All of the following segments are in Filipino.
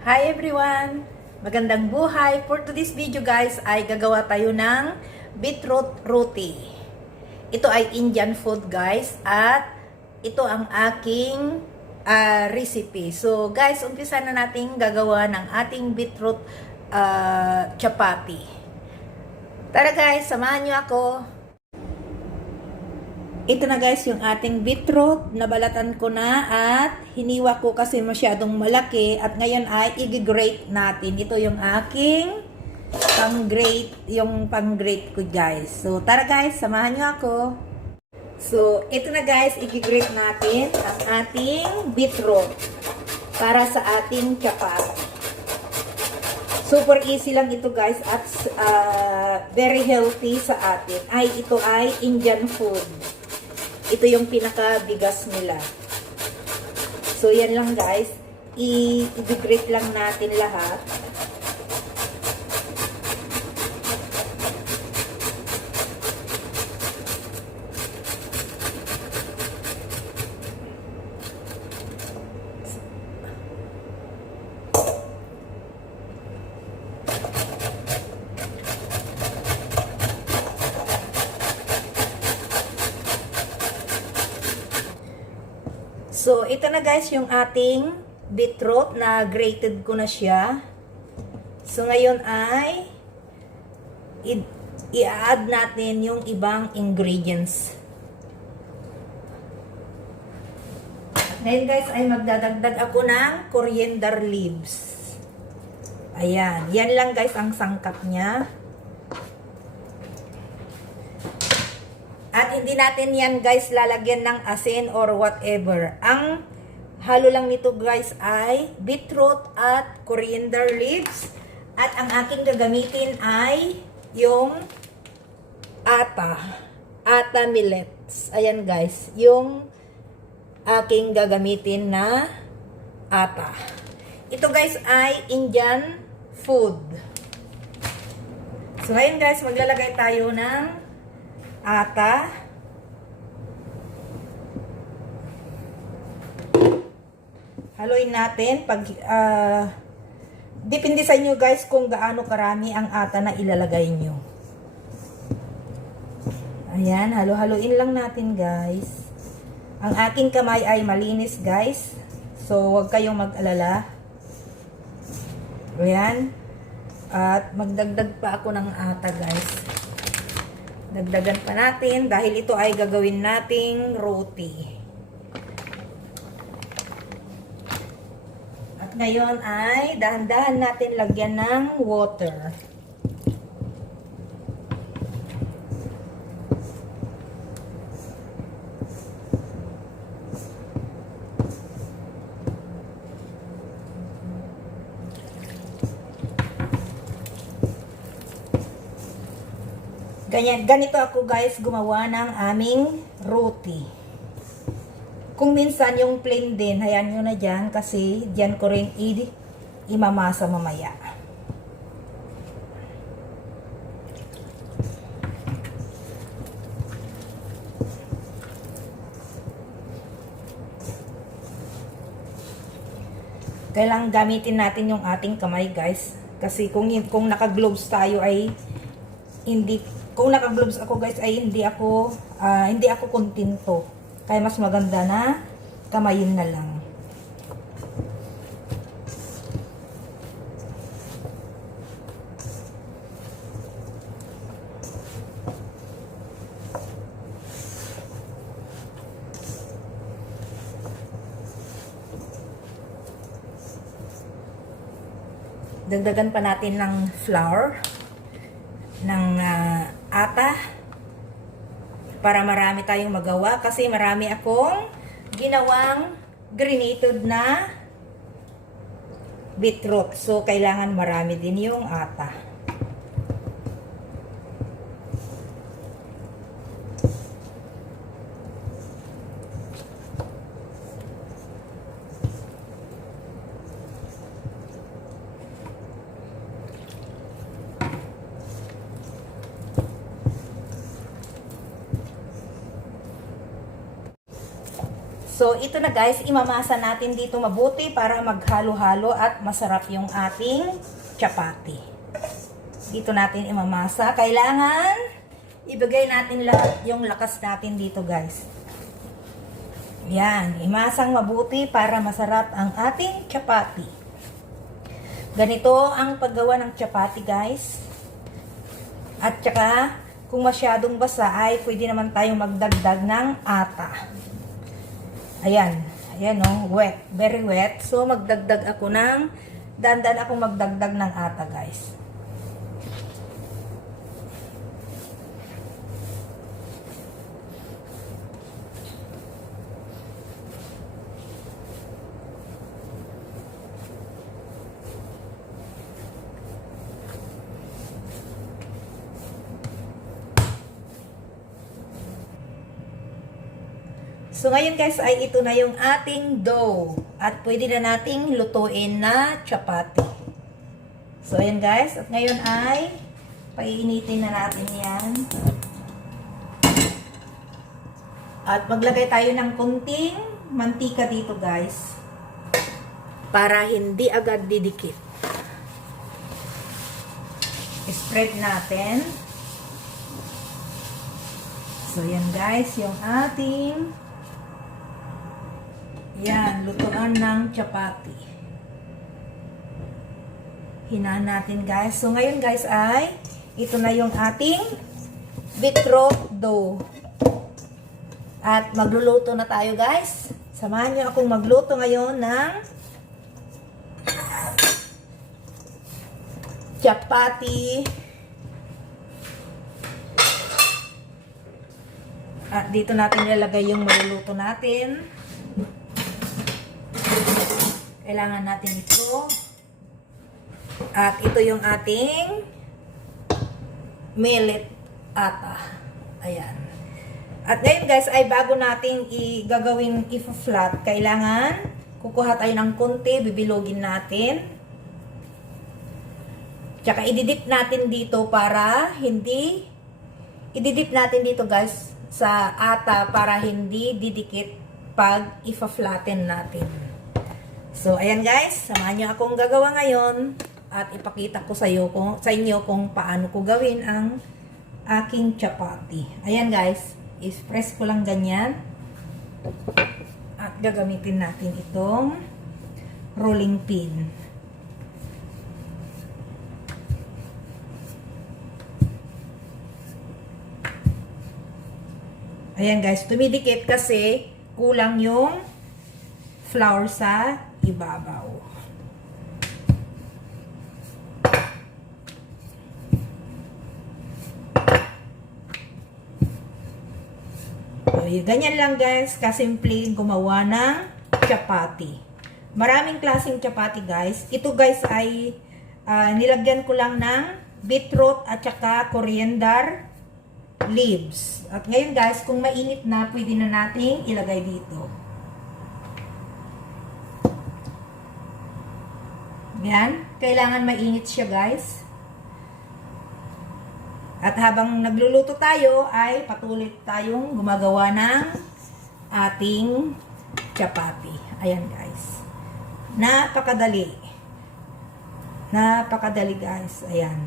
Hi everyone! Magandang buhay! For today's video guys ay gagawa tayo ng beetroot roti. Ito ay Indian food guys at ito ang aking recipe. So guys, umpisa na natin gagawa ng ating beetroot chapati. Tara guys, samahan nyo ako. Ito na guys yung ating beetroot, nabalatan ko na at hiniwa ko kasi masyadong malaki at ngayon ay i-grate natin. Ito yung aking pang-grate ko guys. So tara guys, samahan nyo ako. So ito na guys, i-grate natin ang ating beetroot para sa ating chapati. Super easy lang ito guys at very healthy sa atin. Ito ay Indian food. Ito yung pinakabigas nila. So, yan lang guys. I-grate lang natin lahat. So, ito na guys yung ating beetroot na grated ko na siya. So, ngayon ay i-add natin yung ibang ingredients. Ngayon guys ay magdadagdag ako ng coriander leaves. Ayan. Yan lang guys ang sangkap niya. At hindi natin yan guys lalagyan ng asin or whatever. Ang halo lang nito guys ay beetroot at coriander leaves. At ang aking gagamitin ay yung ata millets. Ayan guys, yung aking gagamitin na ata. Ito guys ay Indian food. So ngayon guys, maglalagay tayo ng ata. Haluin natin pag depende sa inyo guys kung gaano karami ang ata na ilalagay nyo. Ayan, halo-haluin lang natin guys. Ang aking kamay ay malinis guys. So huwag kayong mag-alala. Ayan. At magdagdag pa ako ng ata guys. Dagdagan pa natin dahil ito ay gagawin nating roti. At ngayon ay dahan-dahan natin lagyan ng water. Ganito ako guys gumawa ng aming roti. Kung minsan yung plain din, hayaan nyo na dyan kasi dyan ko rin imamasa mamaya. Kailangan gamitin natin yung ating kamay guys. Kasi kung naka-gloves tayo ay kung naka-gloves ako guys ay hindi ako kontento. Kaya mas maganda na kamayin na lang. Dagdagan pa natin ng flour ng ata para marami tayong magawa kasi marami akong ginawang grinated na beetroot. So, kailangan marami din yung ata. So, ito na guys, imamasa natin dito mabuti para maghalo-halo at masarap yung ating chapati. Dito natin imamasa. Kailangan ibigay natin lahat yung lakas natin dito guys. Yan, imasang mabuti para masarap ang ating chapati. Ganito ang paggawa ng chapati guys. At saka, kung masyadong basa ay pwede naman tayong magdagdag ng ata. Ayan, ayan o, wet, very wet. So, magdagdag ako ng, dandan ako magdagdag ng ata guys. So, ngayon guys, ay ito na yung ating dough. At pwede na nating lutuin na chapati. So, ayan guys. At ngayon ay paiinitin na natin yan. At maglagay tayo ng kunting mantika dito guys. Para hindi agad didikit. Spread natin. So, ayan guys, yung ating yan, lutuan ng chapati. Hinaan natin guys. So ngayon guys ay, ito na yung ating beetroot dough. At magluluto na tayo guys. Samahan nyo akong magluto ngayon ng chapati. At dito natin ilalagay yung maluluto natin. Kailangan natin ito. At ito yung ating millet ata. Ayan. At ngayon guys, ay bago nating gagawin i-flat, kailangan kukuha tayo ng konti, bibilogin natin. Tsaka ididip natin dito para hindi, ididip natin dito guys sa ata para hindi didikit pag i-flatten natin. So, ayan guys, samahan nyo akong gagawa ngayon at ipakita ko sa inyo kung paano ko gawin ang aking chapati. Ayan guys, i-press ko lang ganyan at gagamitin natin itong rolling pin. Ayan guys, tumidikit kasi kulang yung flour sa ibabaw. So, ganyan lang guys, kasimpleng gumawa ng chapati. Maraming klaseng chapati guys. Ito guys ay nilagyan ko lang ng beetroot at saka coriander leaves. At ngayon guys, kung mainit na, pwede na nating ilagay dito. Yan. Kailangan mainit siya guys. At habang nagluluto tayo, ay patuloy tayong gumagawa ng ating chapati. Ayan guys. Napakadali. Napakadali guys. Ayan.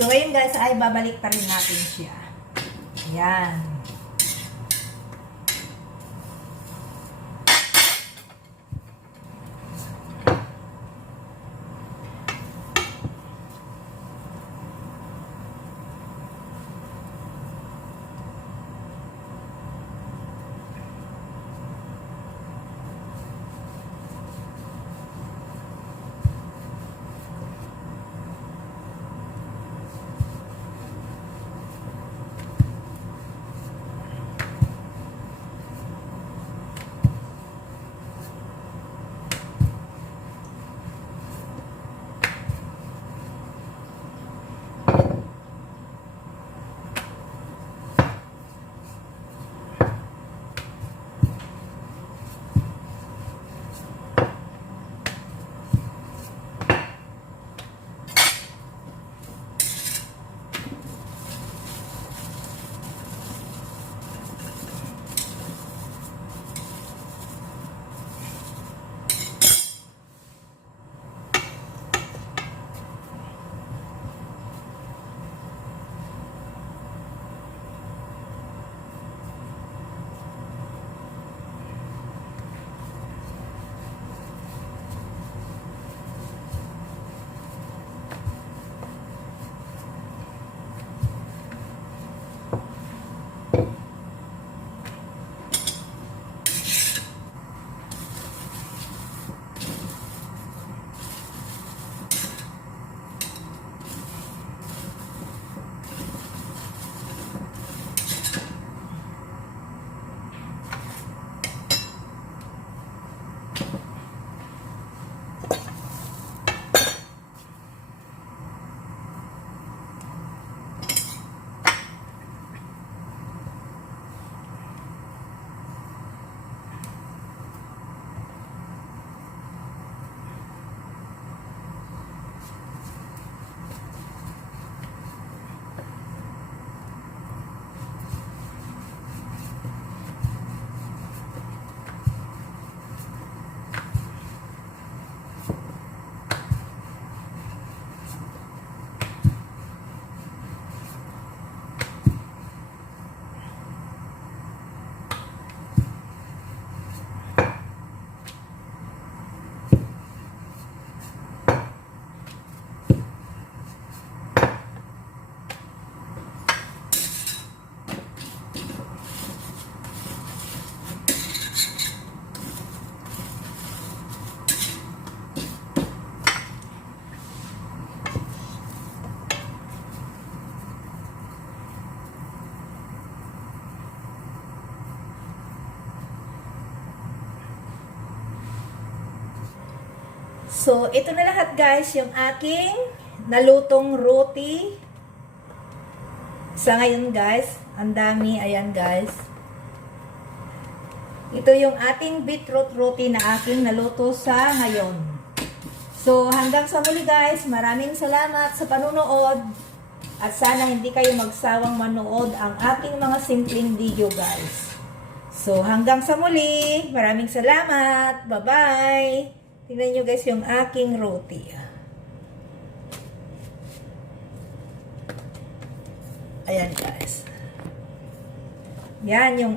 So, ngayon guys, ay babalik pa rin natin siya. Ayan. So, ito na lahat guys, yung aking nalutong roti. Sa ngayon guys, ang dami, ayan guys. Ito yung ating beetroot roti na aking naluto sa ngayon. So, hanggang sa muli guys, maraming salamat sa panunood. At sana hindi kayo magsawang manood ang aking mga simpleng video guys. So, hanggang sa muli, maraming salamat. Bye-bye. Tingnan nyo guys yung aking roti. Ayan guys. Yan yung